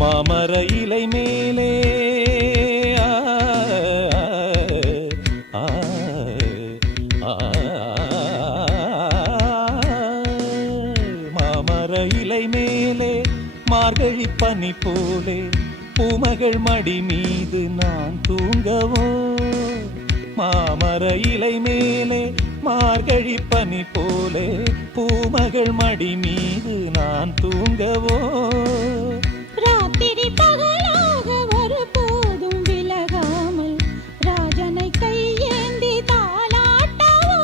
மாமர இலை மேலே மாமர இலை மேலே மார்கழி பனி போலே பூமகள் மடி மீது நான் தூங்கவோ. மாமர இலை மேலே மார்கழி பனி போலே பூமகள் மடி மீது நான் தூங்கவோ. ராத்திரி பகலாக ஒரு போதும் விலகாமல் ராஜனை கையேந்தி தாலாட்டவோ.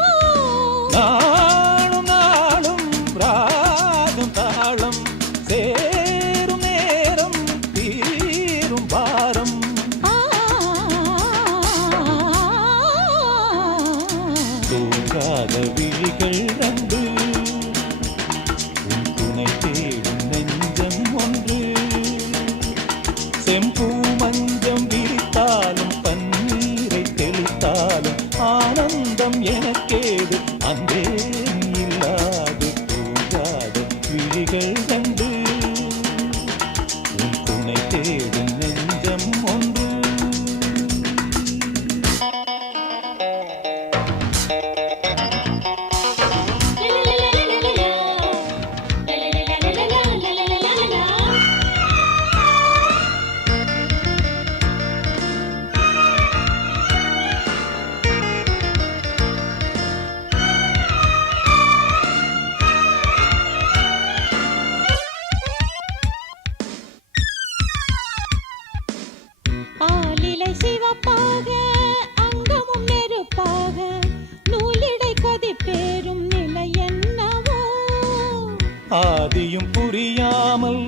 நாளும் நாளும் ராகம் தாளம் சேரும் நேரம் தீரும் பாரம். தூங்காத விழிகள் கண்டு உன் துணை தேடும் நெஞ்சம் ஒன்று. செம்பூ மஞ்சம் விரித்தாலும் பன்னீரை தெளித்தாலும் ஆனந்தம் எனக்கேது அன்பே இல்லாது. தூங்காத விழிகள் கண்டு உன் துணை தேடும் நெஞ்சம் ஒன்று. ஆலிலை சிவப்பாக அங்கமும் நெருப்பாக நூலிடை கதிப்பேறும் நிலை என்னவோ. ஆதியும் புரியாமல்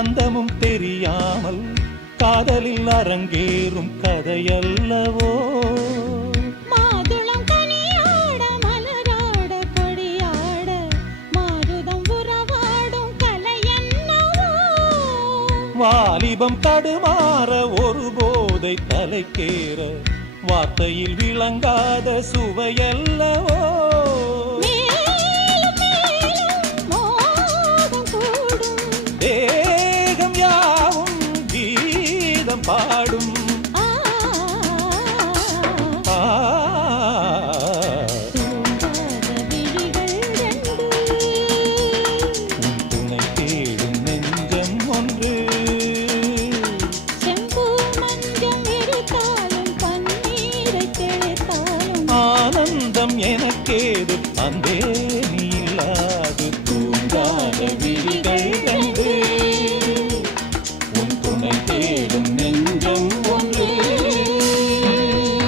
அந்தமும் தெரியாமல் காதலில் அரங்கேறும் கதையல்லவோ. மாதுளம் கனியாட மலராட கொடியாட மாருதம் உறவாடும் கலை என்னவோ. வாலிபம் தடுமாற ஒரு போதை தலைக்கேற வார்த்தையில் விளங்காத சுவையல்லவோ. மேலும் மேலும் மோகம் கூடும் தேகம் யாவும் கீதம் பாடும். தூங்காத விழிகள் ரெண்டு உன் துணை தேடும் நெஞ்சம் ஒன்று. செம்பூ மஞ்சம் விரித்தாலும் பன்னீரை தெளித்தாலும் ஆனந்தம் எனக்கேது அன்பே